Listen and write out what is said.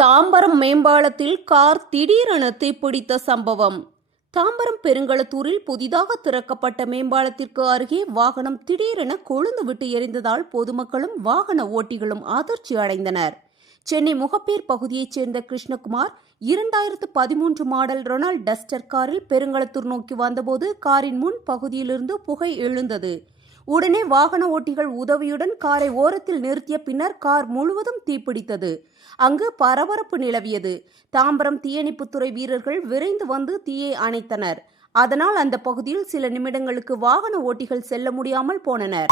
Tambaram மேம்பாலத்தில் car திடீரென தீப்பிடித்த சம்பவம். தாம்பரம் பெருங்களத்தூரில் புதிதாக திறக்கப்பட்ட மேம்பாலத்திற்கு அருகே வாகனம் திடீரென கொழுந்துவிட்டு எரிந்ததால் பொதுமக்களும் வாகன ஓட்டிகளும் அதிர்ச்சி அடைந்தனர். சென்னை முகப்பேர் பகுதியைச் சேர்ந்த கிருஷ்ணகுமார் இரண்டாயிரத்து பதிமூன்று மாடல் ரொனால்ட் டஸ்டர் காரில் பெருங்களத்தூர் நோக்கி வந்தபோது காரின் முன் பகுதியிலிருந்து புகை எழுந்தது. உடனே வாகன ஓட்டிகள் உதவியுடன் காரை ஓரத்தில் நிறுத்திய பின்னர் கார் முழுவதும் தீப்பிடித்தது. அங்கு பரபரப்பு நிலவியது. தாம்பரம் தீயணைப்புத்துறை வீரர்கள் விரைந்து வந்து தீயை அணைத்தனர். அதனால் அந்த பகுதியில் சில நிமிடங்களுக்கு வாகன ஓட்டிகள் செல்ல முடியாமல் போனனர்.